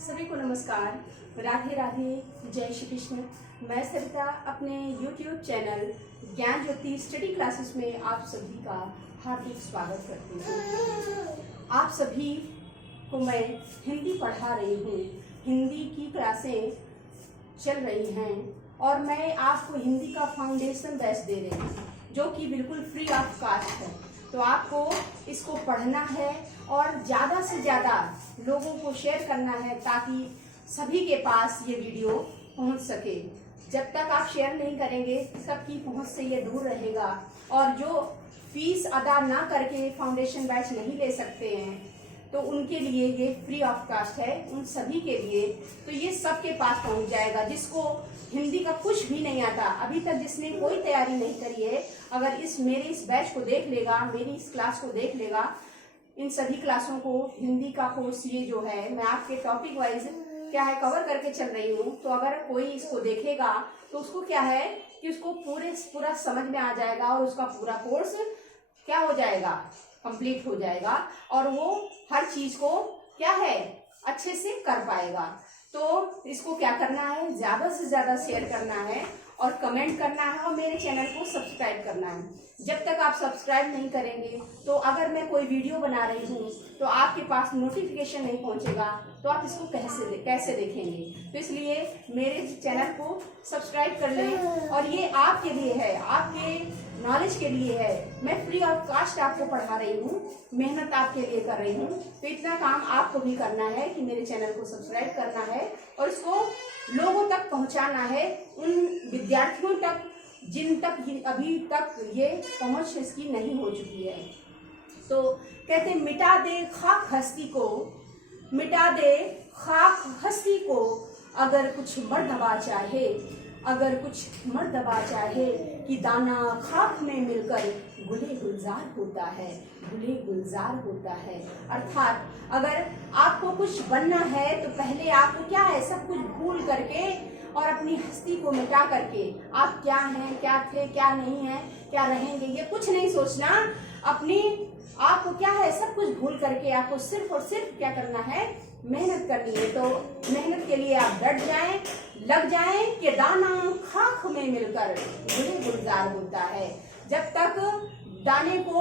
सभी को नमस्कार, राधे राधे, जय श्री कृष्ण। मैं सरिता अपने YouTube चैनल ज्ञान ज्योति स्टडी क्लासेस में आप सभी का हार्दिक स्वागत करती हूँ। आप सभी को मैं हिंदी पढ़ा रही हूँ। हिंदी की क्लासें चल रही हैं और मैं आपको हिंदी का फाउंडेशन बैच दे रही हूँ जो कि बिल्कुल फ्री ऑफ कास्ट है। तो आपको इसको पढ़ना है और ज़्यादा से ज़्यादा लोगों को शेयर करना है ताकि सभी के पास ये वीडियो पहुंच सके। जब तक आप शेयर नहीं करेंगे सबकी पहुंच से ये दूर रहेगा। और जो फीस अदा ना करके फाउंडेशन बैच नहीं ले सकते हैं तो उनके लिए ये फ्री ऑफ कास्ट है, उन सभी के लिए। तो ये सबके पास पहुंच जाएगा। जिसको हिंदी का कुछ भी नहीं आता, अभी तक जिसने कोई तैयारी नहीं करी है, अगर मेरे इस बैच को देख लेगा, मेरी इस क्लास को देख लेगा, इन सभी क्लासों को हिंदी का कोर्स ये जो है मैं आपके टॉपिक वाइज क्या है कवर करके चल रही हूँ। तो अगर कोई इसको देखेगा तो उसको क्या है कि उसको पूरा समझ में आ जाएगा और उसका पूरा कोर्स क्या हो जाएगा, कंप्लीट हो जाएगा और वो हर चीज को क्या है अच्छे से कर पाएगा। तो इसको क्या करना है, ज्यादा से ज्यादा शेयर करना है और कमेंट करना है और मेरे चैनल को सब्सक्राइब करना है। जब तक आप सब्सक्राइब नहीं करेंगे तो अगर मैं कोई वीडियो बना रही हूँ तो आपके पास नोटिफिकेशन नहीं पहुंचेगा तो आप इसको कैसे देखेंगे। तो इसलिए मेरे चैनल को सब्सक्राइब कर लें। और ये आपके लिए है, आपके नॉलेज के लिए है। मैं फ्री ऑफ कास्ट आपको पढ़ा रही हूँ, मेहनत आपके लिए कर रही हूँ। तो इतना काम आपको भी करना है कि मेरे चैनल को सब्सक्राइब करना है और इसको लोगों तक पहुंचाना है, उन विद्यार्थियों तक जिन तक अभी तक ये पहुंच इसकी नहीं हो चुकी है। तो कहते मिटा दे खाक हस्ती को, मिटा दे खाक हस्ती को, अगर कुछ मर्दबा चाहे, अगर कुछ मर्दबा चाहे कि दाना खाक में मिलकर गुले गुलजार होता है, गुले गुलजार होता है। अर्थात अगर आपको कुछ बनना है तो पहले आपको क्या है सब कुछ भूल करके और अपनी हस्ती को मिटा करके आप क्या हैं, क्या थे, क्या नहीं है, क्या रहेंगे, ये कुछ नहीं सोचना। अपनी आपको क्या है सब कुछ भूल करके आपको सिर्फ और सिर्फ क्या करना है, मेहनत करनी है। तो मेहनत के लिए आप डट जाएं, लग जाएं कि दाना खाक में मिलकर गुले गुलजार होता है। जब तक दाने को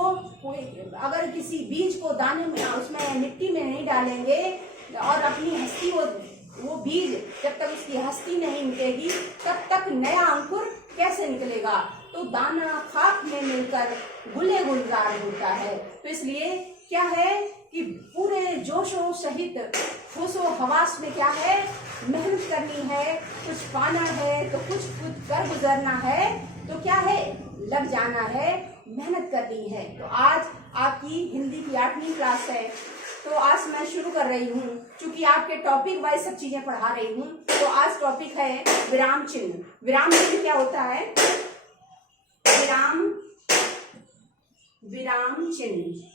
अगर किसी बीज को दाने में उसमें मिट्टी में नहीं डालेंगे और अपनी हस्ती वो बीज जब तक उसकी हस्ती नहीं निकलेगी तब तक नया अंकुर कैसे निकलेगा। तो दाना खाक में मिलकर गुले गुलजार होता है। तो इसलिए क्या है कि पूरे जोशों सहित होशो हवास में क्या है, मेहनत करनी है। कुछ पाना है तो कुछ खुद कर गुजरना है, तो क्या है लग जाना है, मेहनत करनी है। तो आज आपकी हिंदी की 8वीं क्लास है। तो आज मैं शुरू कर रही हूँ, चूंकि आपके टॉपिक वाइज सब चीजें पढ़ा रही हूँ। तो आज टॉपिक है विराम चिन्ह। विराम चिन्ह क्या होता है, विराम चिन्ह।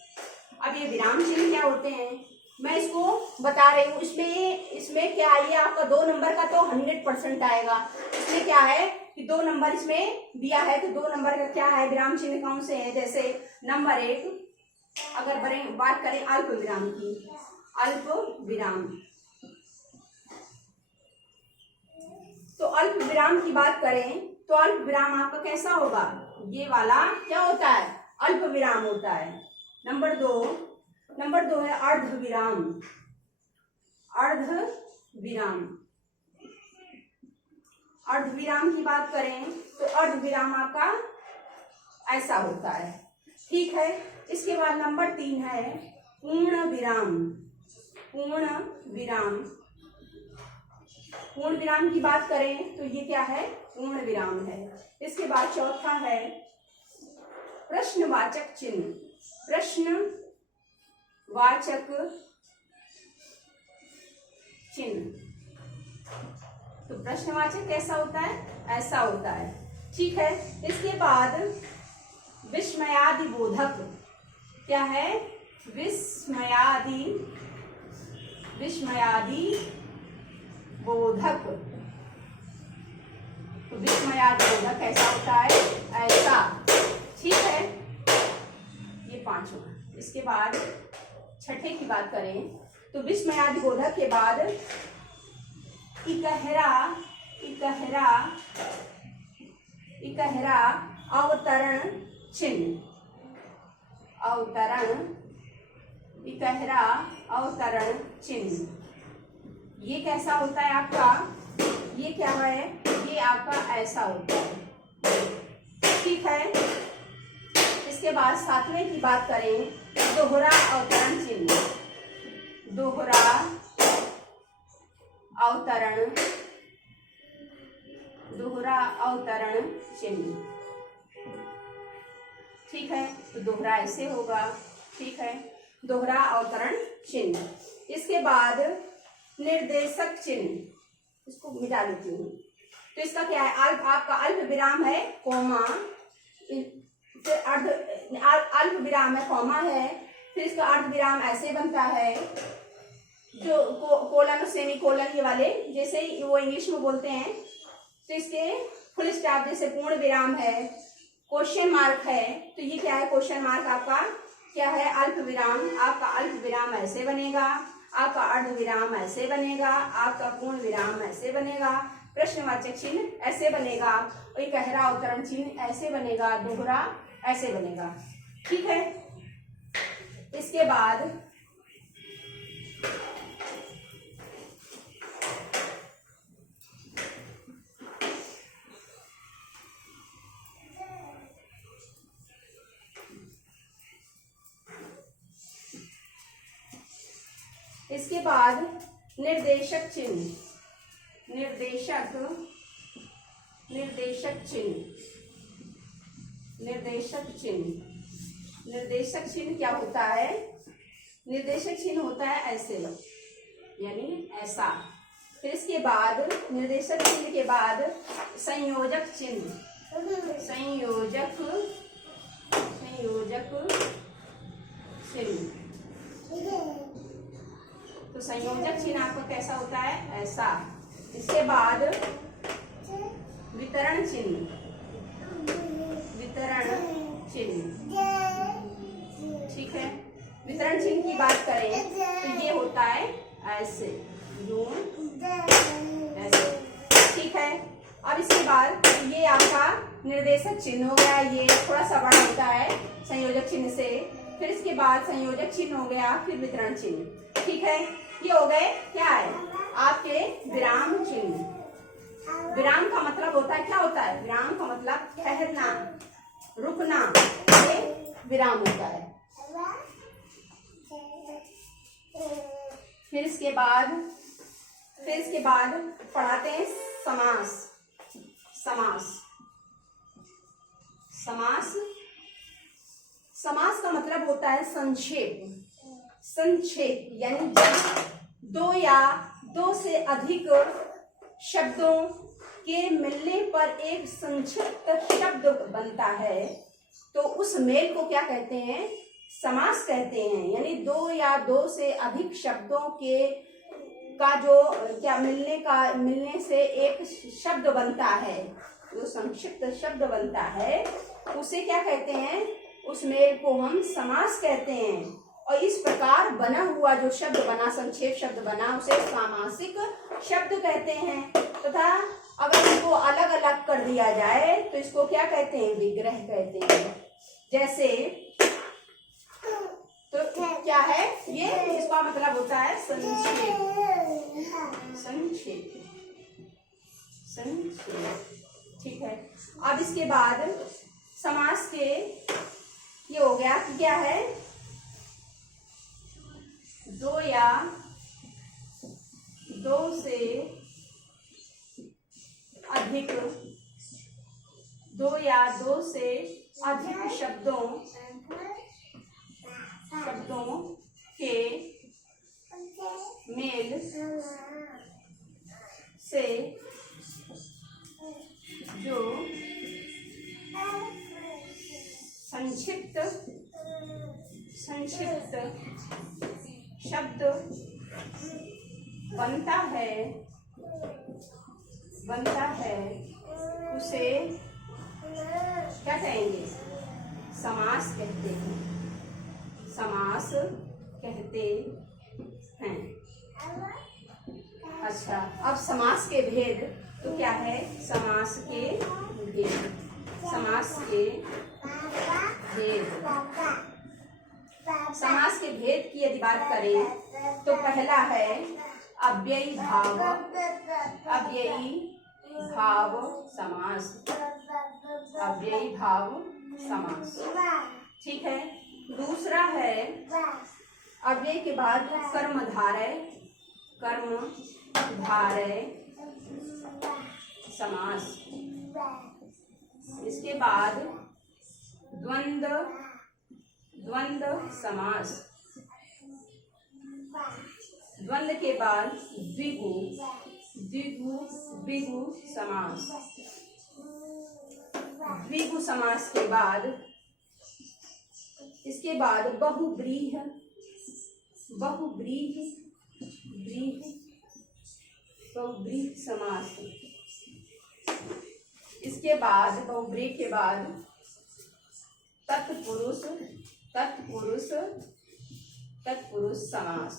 अब ये विराम चिन्ह क्या होते हैं मैं इसको बता रही हूँ। इसमें क्या है, ये आपका 2 नंबर का तो 100% आएगा। इसमें क्या है कि 2 नंबर इसमें दिया है तो 2 नंबर का क्या है, विराम चिन्ह कौन से हैं। जैसे नंबर 1 अगर बात करें अल्प विराम की, अल्प विराम, तो अल्प विराम की बात करें तो अल्प विराम आपका कैसा होगा, ये वाला क्या होता है, अल्प विराम होता है। नंबर 2 है अर्ध विराम, अर्ध विराम। अर्ध विराम की बात करें तो अर्ध विराम आपका ऐसा होता है, ठीक है। इसके बाद नंबर 3 है पूर्ण विराम, पूर्ण विराम। पूर्ण विराम की बात करें तो ये क्या है, पूर्ण विराम है। इसके बाद चौथा है प्रश्नवाचक चिन्ह, प्रश्नवाचक चिन्ह। तो प्रश्नवाचक कैसा होता है, ऐसा होता है, ठीक है। इसके बाद विस्मयादि बोधक, क्या है, विस्मयादि बोधक। तो विस्मयादि बोधक कैसा होता है, ऐसा, ठीक है। ये 5 होगा। इसके बाद छठे की बात करें तो विस्मयादिबोधक के बाद इकहरा इकहरा इकहरा अवतरण चिन्ह, अवतरण, इकहरा अवतरण चिन्ह। ये कैसा होता है आपका? ये क्या है? ये आपका ऐसा होता है। ठीक है। इसके बाद सातवें की बात करें, दोहरा अवतरण चिन्ह, दोहरा अवतरण, दोहरा अवतरण चिन्ह। ठीक है, तो दोहरा ऐसे होगा। ठीक है, दोहरा अवतरण चिन्ह। इसके बाद निर्देशक चिन्ह, इसको मिटा देती हूँ। तो इसका क्या है? आपका अल्प विराम है, कोमा, फिर अल्प विराम है, कॉमा है, फिर इसका अर्ध विराम ऐसे बनता है, जो कोलन और सेमी कोलन ये वाले जैसे वो इंग्लिश में बोलते हैं। तो इसके फुल स्टॉप जैसे पूर्ण विराम है, क्वेश्चन मार्क है, तो ये क्या है? क्वेश्चन मार्क आपका क्या है? अल्प विराम। आपका अल्प विराम ऐसे बनेगा, आपका अर्ध विराम ऐसे बनेगा, आपका पूर्ण विराम ऐसे बनेगा, प्रश्नवाचक चिन्ह ऐसे बनेगा, और इकहरा अवतरण चिन्ह ऐसे बनेगा, दोहरा ऐसे बनेगा। ठीक है। इसके बाद निर्देशक चिन्ह, निर्देशक, निर्देशक चिन्ह, निर्देशक चिन्ह। निर्देशक चिन्ह क्या होता है? निर्देशक चिन्ह होता है ऐसे, यानी ऐसा। फिर इसके बाद निर्देशक चिन्ह के बाद संयोजक चिन्ह, संयोजक, संयोजक चिन्ह। तो संयोजक चिन्ह आपका कैसा होता है? ऐसा। इसके बाद वितरण चिन्ह, वितरण चिन्ह। ठीक है। वितरण चिन्ह की बात करें तो ये होता है ऐसे, यूं, ऐसे। ठीक है। अब इसके बाद ये आपका निर्देशक चिन्ह हो गया, ये थोड़ा सा बड़ा होता है संयोजक चिन्ह से। फिर इसके बाद संयोजक चिन्ह हो गया, फिर वितरण चिन्ह। ठीक है। ये हो गए क्या है? आपके विराम चिन्ह। विराम का मतलब होता है, क्या होता है? विराम का मतलब ठहरना, रुकना, ये विराम होता है। फिर इसके बाद पढ़ाते हैं समास। समास, समास, समास का मतलब होता है संक्षेप। संक्षेप यानी जब दो या दो से अधिक शब्दों के मिलने पर एक संक्षिप्त शब्द बनता है, तो उस मेल को क्या कहते हैं? समास कहते हैं। यानी दो या दो से अधिक शब्दों के का जो क्या मिलने से एक शब्द बनता है, जो संक्षिप्त शब्द बनता है, उसे क्या कहते हैं? उस मेल को हम समास कहते हैं। और इस प्रकार बना हुआ जो शब्द बना, संक्षेप शब्द बना, उसे सामासिक शब्द कहते हैं। तथा अगर इसको अलग अलग कर दिया जाए तो इसको क्या कहते हैं? विग्रह कहते हैं। जैसे तो क्या है ये? इसका मतलब होता है संक्षेप, संक्षेप, संक्षेप। ठीक है। अब इसके बाद समास के ये हो गया कि क्या है? दो या दो से अधिक, दो या दो से अधिक शब्दों के मेल से जो संक्षिप्त शब्द बनता है उसे क्या कहेंगे? समास कहते हैं, समास कहते हैं। अच्छा, अब समास के भेद तो क्या है? समास के भेद, समास के भेद, समास के भेद की यदि बात करें तो पहला है अव्ययी भाव, अव्ययी भाव समास, अव्ययी भाव समास, ठीक है। दूसरा है अव्यय के बाद कर्मधारय, कर्मधारय समास, इसके बाद द्वंद्व, द्वंद्व समास, द्वंद्व के बाद द्विगु, द्विगु, द्विगु समास, द्विगु समास के बाद इसके बाद बहुब्रीहि, बहुब्रीहि, ब्रीहि, बहुब्रीहि समास, इसके बाद बहुब्रीहि के बाद तत्पुरुष, तत्पुरुष, तत्पुरुष समास।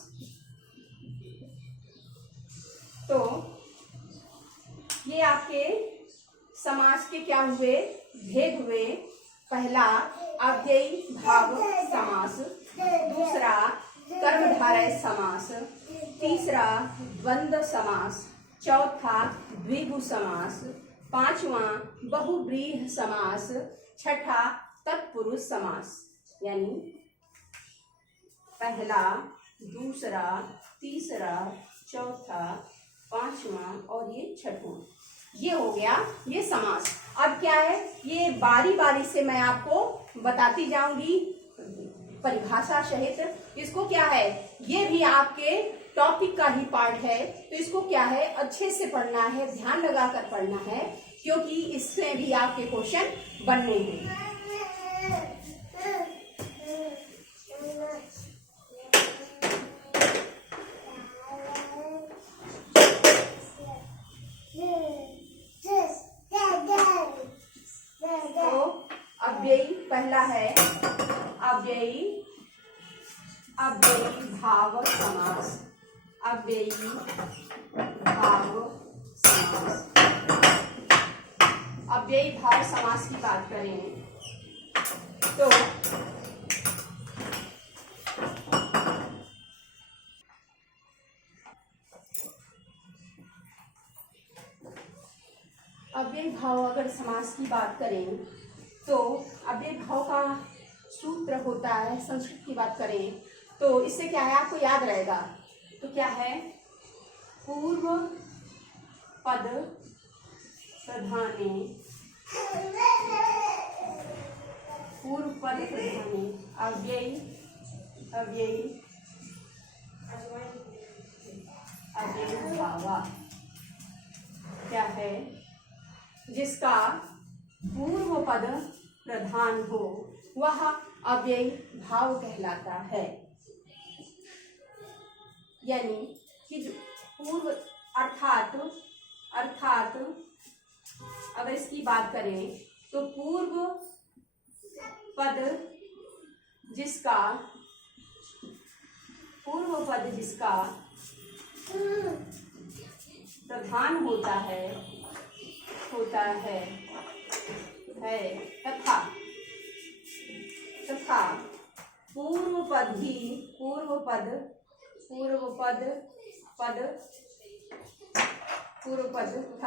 तो ये आपके समास के क्या हुए? भेद हुए। पहला अव्ययी भाव समास, दूसरा कर्मधारय समास, तीसरा द्वंद्व समास, चौथा द्विगु समास, पांचवा बहुब्रीहि समास, छठा तत्पुरुष समास। यानी पहला, दूसरा, तीसरा, चौथा, पांचवा और ये छठवां, ये हो गया ये समास। अब क्या है, ये बारी बारी से मैं आपको बताती जाऊंगी परिभाषा सहित। इसको क्या है, ये भी आपके टॉपिक का ही पार्ट है, तो इसको क्या है अच्छे से पढ़ना है, ध्यान लगाकर पढ़ना है, क्योंकि इसमें भी आपके क्वेश्चन बनने हैं। तो अव्ययी पहला है अव्ययी, अव्ययी भाव समास, अव्ययी भाव समास। अव्ययी भाव समास की बात करें तो अव्ययी भाव अगर समास की बात करें तो अव्ययी भाव का सूत्र होता है, संस्कृत की बात करें तो इससे क्या है आपको याद रहेगा। तो क्या है, पूर्व पद प्रधाने, पूर्व पद प्रधाने अव्ययी, अव्ययी, अव्ययी भावा क्या है, जिसका पूर्व पद प्रधान हो वह अव्ययी भाव कहलाता है। यानी कि पूर्व अर्थात अगर इसकी बात करें तो पूर्व पद जिसका प्रधान होता है तथा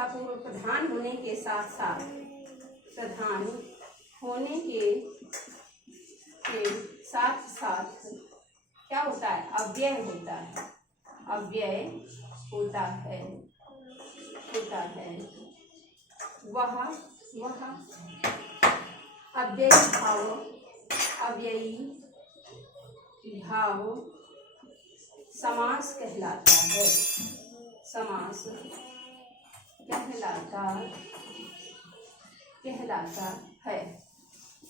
पूर्व प्रधान होने के साथ साथ प्रधान होने के साथ क्या होता है, अव्यय होता है, अव्यय होता है वह अव्ययी भाव समास कहलाता है, समास कहलाता है।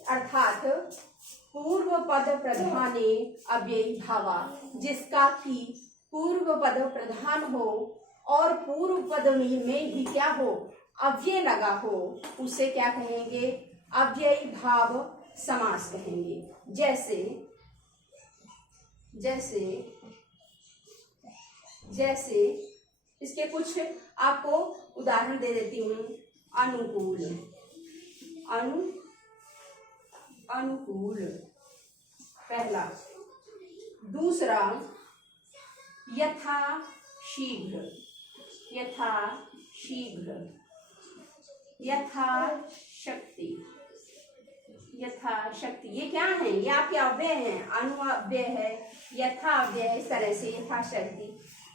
अर्थात पूर्व पद प्रधाने अव्ययी भावा, जिसका कि पूर्व पद प्रधान हो और पूर्व पद में ही क्या हो, अव्यय लगा हो, उसे क्या कहेंगे, अव्ययी भाव समास कहेंगे। जैसे इसके कुछ आपको उदाहरण दे देती हूँ। अनुकूल, अनुकूल पहला। दूसरा यथाशीघ्र, यथाशीघ्र। यथाशक्ति, यथाशक्ति। ये क्या है? ये आपके अव्यय हैं, अनुअव्यय है, यथाअव्यय, इस तरह से यथाशक्ति।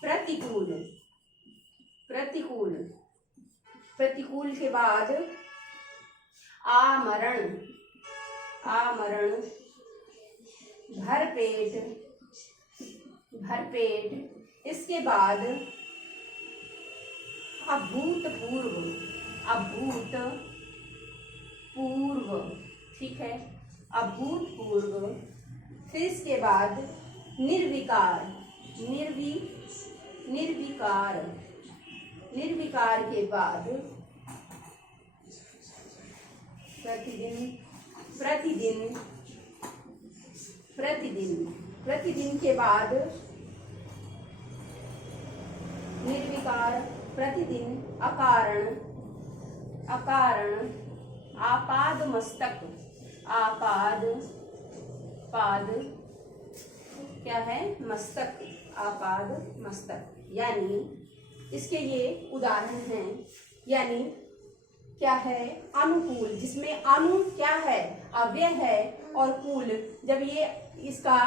प्रतिकूल, प्रतिकूल। प्रतिकूल के बाद आमरण, आमरण। भरपेट, भरपेट। इसके बाद अभूतपूर्व, अभूतपूर्व, ठीक है, अभूतपूर्व। फिर इसके बाद निर्विकार, निर्विकार। निर्विकार के बाद प्रतिदिन, प्रतिदिन, प्रतिदिन। प्रतिदिन के बाद निर्विकार, प्रतिदिन। अकारण, अकारण। आपाद मस्तक, आपाद, पाद क्या है? मस्तक, आपाद मस्तक। यानी इसके ये उदाहरण हैं। यानी क्या है? अनुकूल, जिसमें अनु क्या है? अव्यय है, और कूल जब ये इसका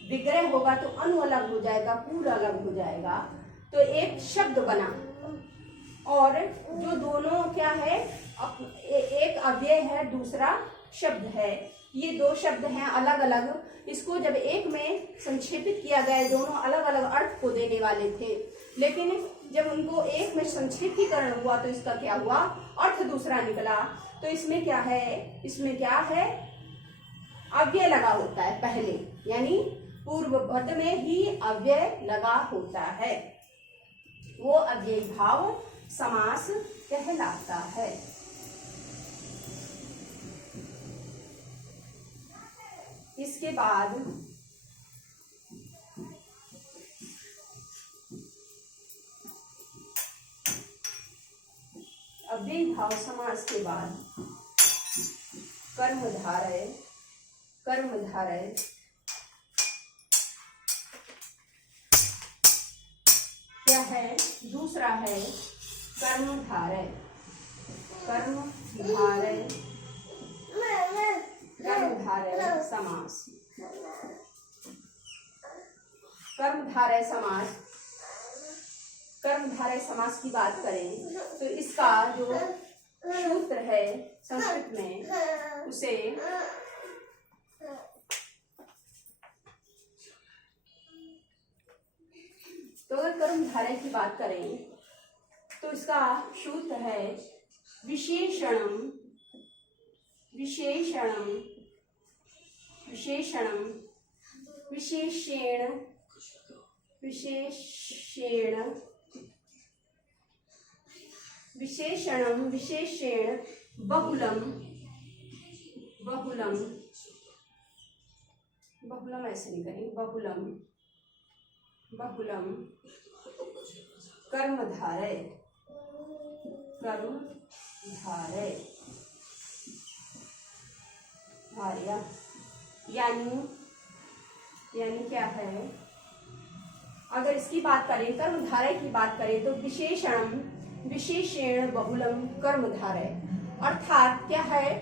विग्रह होगा तो अनु अलग हो जाएगा, कूल अलग हो जाएगा, तो एक शब्द बना। और जो दोनों क्या है? एक अव्यय है, दूसरा शब्द है। ये दो शब्द हैं अलग अलग। इसको जब एक में संक्षेपित किया गया, दोनों अलग अलग अर्थ को देने वाले थे, लेकिन जब उनको एक में संक्षेपीकरण हुआ तो इसका क्या हुआ? अर्थ दूसरा निकला। तो इसमें क्या है? इसमें क्या है? अव्यय लगा होता है पहले, यानी पूर्व पद में ही अव्यय लगा होता है, वो अव्ययी भाव समास कहलाता है। इसके बाद अव्ययी भाव समास के बाद कर्मधारय, कर्मधारय। क्या है? दूसरा है कर्मधारय, कर्मधारय, कर्मधारय समास। कर्मधारय समास, कर्मधारय समास की बात करें तो इसका जो सूत्र है संस्कृत में, उसे तो अगर कर्मधारय की बात करें तो इसका सूत्र है विशेषणम, विशेषणम, विशेषणम, विशेषेण, विशेषेण, विशेषणम, विशेषेण, बहुलम, बहुलम, बहुलम ऐसे नहीं करेंगे, बहुलम, बहुलम। कर्मधारय, कर्मधारय, धार्या। यानी क्या है? अगर इसकी बात करें, कर्मधारय की बात करें तो विशेषणम, विशेषेण, बहुलम, कर्मधारय। अर्थात क्या है?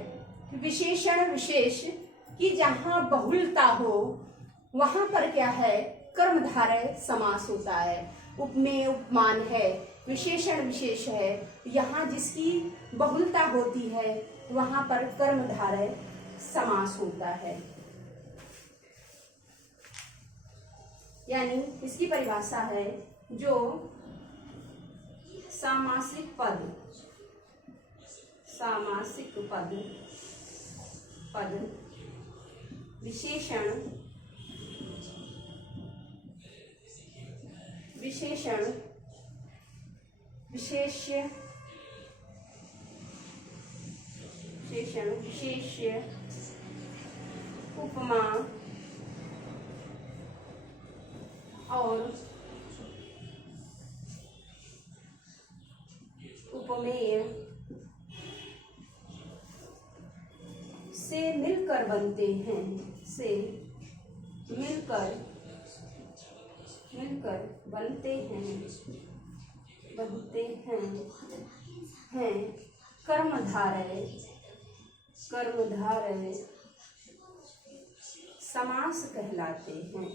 विशेषण विशेष की जहां बहुलता हो वहां पर क्या है? कर्मधारय समास होता है। उपमेय उपमान है, विशेषण विशेष है, यहाँ जिसकी बहुलता होती है वहां पर कर्मधारय समास होता है। यानी इसकी परिभाषा है जो सामासिक पद, सामासिक पद, पद विशेषण, विशेषण, विशेष्य, विशेषण, विशेष्य, उपमा और मिलकर बनते हैं, से मिलकर बनते हैं कर्मधारय समास कहलाते हैं।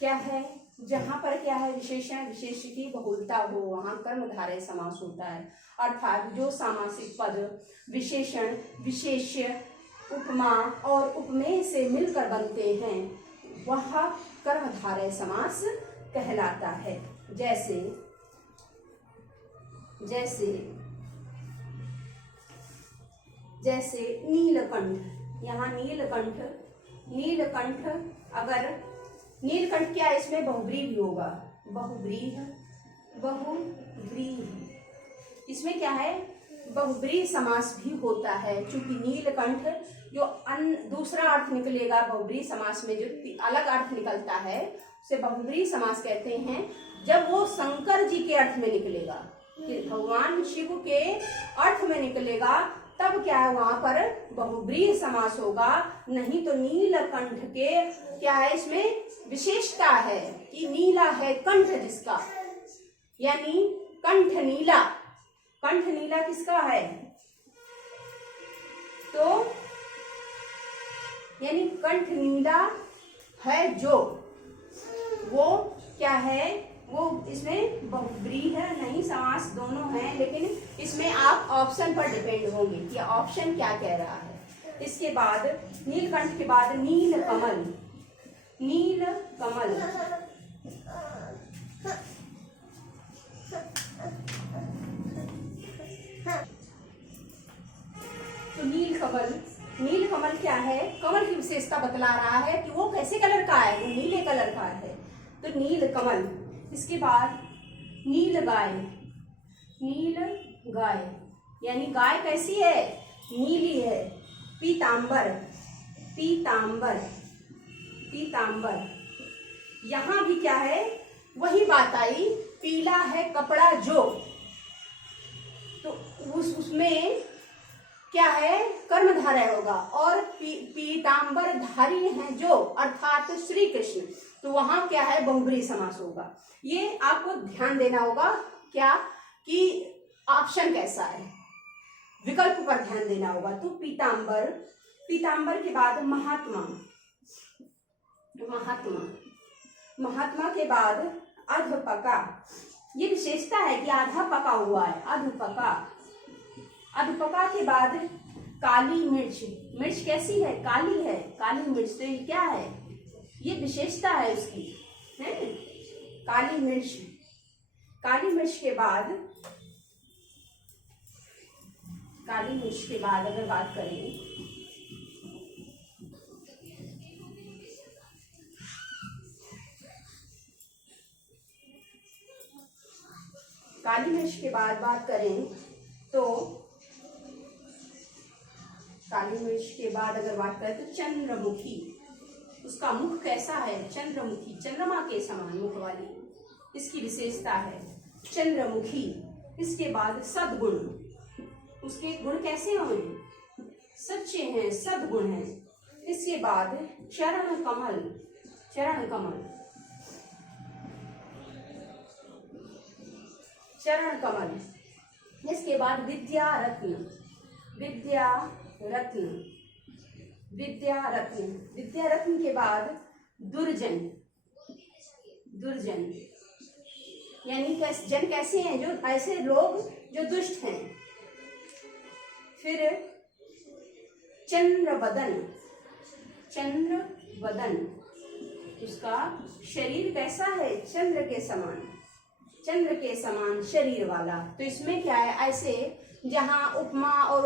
क्या है, जहाँ पर क्या है विशेषण विशेष की बहुलता हो वहाँ कर्मधारय समास होता है। अर्थात जो सामासिक पद विशेषण विशेष्य उपमा और उपमेय से मिलकर बनते हैं वह कर्मधारय समास कहलाता है। जैसे नीलकंठ। यहाँ नीलकंठ अगर नीलकंठ क्या है, इसमें बहुब्रीहि भी होगा, बहुब्रीहि इसमें क्या है बहुब्रीहि समास भी होता है। चूंकि नीलकंठ जो दूसरा अर्थ निकलेगा बहुब्रीहि समास में, जो अलग अर्थ निकलता है उसे बहुब्रीहि समास कहते हैं। जब वो शंकर जी के अर्थ में निकलेगा, कि भगवान शिव के अर्थ में निकलेगा, तब क्या है वहां पर बहुब्रीहि समास होगा। नहीं तो नीलकंठ के क्या है, इसमें विशेषता है कि नीला है कंठ जिसका, यानी कंठ नीला किसका है, तो यानी कंठ नीला है जो, वो क्या है, वो इसमें बहुब्रीहि है नहीं, समास दोनों हैं, लेकिन इसमें आप ऑप्शन पर डिपेंड होंगे कि ऑप्शन क्या कह रहा है। इसके बाद नीलकंठ के बाद नीलकमल। तो नीलकमल क्या है, कमल की विशेषता बतला रहा है कि वो कैसे कलर का है, वो नीले कलर का है, तो नीलकमल। इसके बाद नीलगाय यानी गाय कैसी है, नीली है। पीतांबर यहाँ भी क्या है, वही बात आई, पीला है कपड़ा जो, तो उसमें क्या है कर्मधारय होगा, और पीतांबर धारी हैं जो, अर्थात श्री कृष्ण, तो वहां क्या है बहुब्रीहि समास होगा। ये आपको ध्यान देना होगा क्या, कि ऑप्शन कैसा है, विकल्प पर ध्यान देना होगा। तो पीतांबर के बाद महात्मा के बाद अधपका। ये विशेषता है कि आधा पका हुआ है, अधपका के बाद काली मिर्च कैसी है, काली है, काली मिर्च, तो ये क्या है, ये विशेषता है उसकी, है काली मिर्च के बाद अगर बात करें, काली मिर्च के बाद बात करें तो काली मिर्च के बाद अगर बात करें तो चंद्रमुखी। उसका मुख कैसा है, चंद्रमुखी, चंद्रमा के समान मुख वाली इसकी विशेषता है, चंद्रमुखी। इसके बाद सद्गुण, उसके गुण कैसे हों, सच्चे हैं, सद्गुण हैं। इसके बाद चरण कमल, इसके बाद विद्या रत्न के बाद दुर्जन, यानी जन कैसे हैं, जो ऐसे लोग जो दुष्ट हैं। फिर चंद्रवदन, उसका शरीर कैसा है, चंद्र के समान शरीर वाला। तो इसमें क्या है, ऐसे जहाँ उपमा और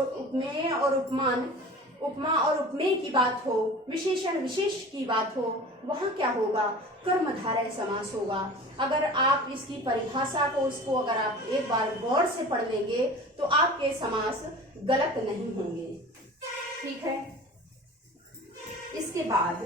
उपमेय की बात हो, विशेषण विशेष की बात हो, वहाँ क्या होगा, कर्मधारय समास होगा। अगर आप इसकी परिभाषा को अगर आप एक बार गौर से पढ़ लेंगे तो आपके समास गलत नहीं होंगे, ठीक है। इसके बाद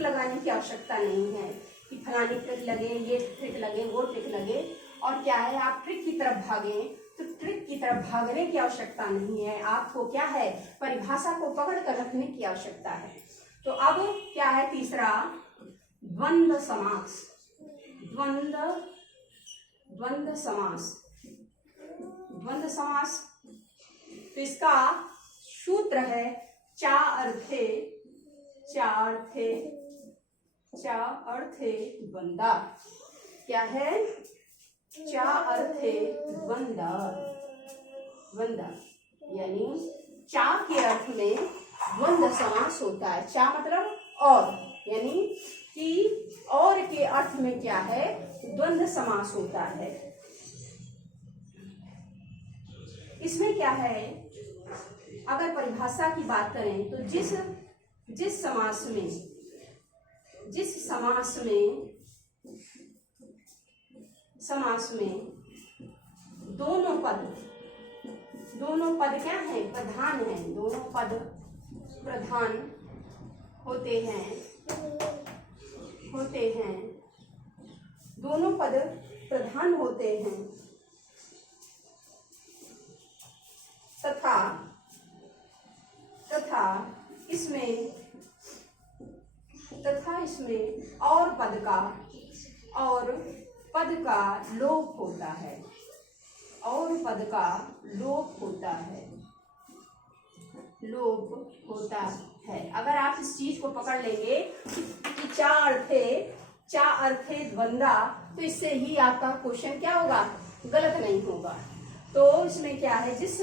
ट्रिक लगाने की आवश्यकता नहीं है कि फलानी ट्रिक लगे, ये ट्रिक लगे, वो ट्रिक लगे, और क्या है आप ट्रिक की तरफ भागें, तो ट्रिक की तरफ भागने की आवश्यकता नहीं है। आपको क्या है, परिभाषा को पकड़ कर रखने की आवश्यकता है। तो अब क्या है तीसरा, द्वंद्व समास। द्वंद्व समास। द्वंद्व समास, तो इसका सूत्र है चा अर्थे द्वंद्वा। क्या है, चा अर्थे द्वंद्व, यानी चा के अर्थ में द्वंद्व समास होता है। चा मतलब और, यानी कि और के अर्थ में क्या है, द्वंद्व समास होता है। इसमें क्या है, अगर परिभाषा की बात करें तो जिस समास में दोनों पद क्या हैं, प्रधान हैं, दोनों पद प्रधान होते हैं, दोनों पद प्रधान होते हैं, तथा इसमें और पद का लोप होता है, अगर आप इस चीज को पकड़ लेंगे कि चा अर्थे द्वंद्वा, तो इससे ही आपका क्वेश्चन क्या होगा, गलत नहीं होगा। तो इसमें क्या है, जिस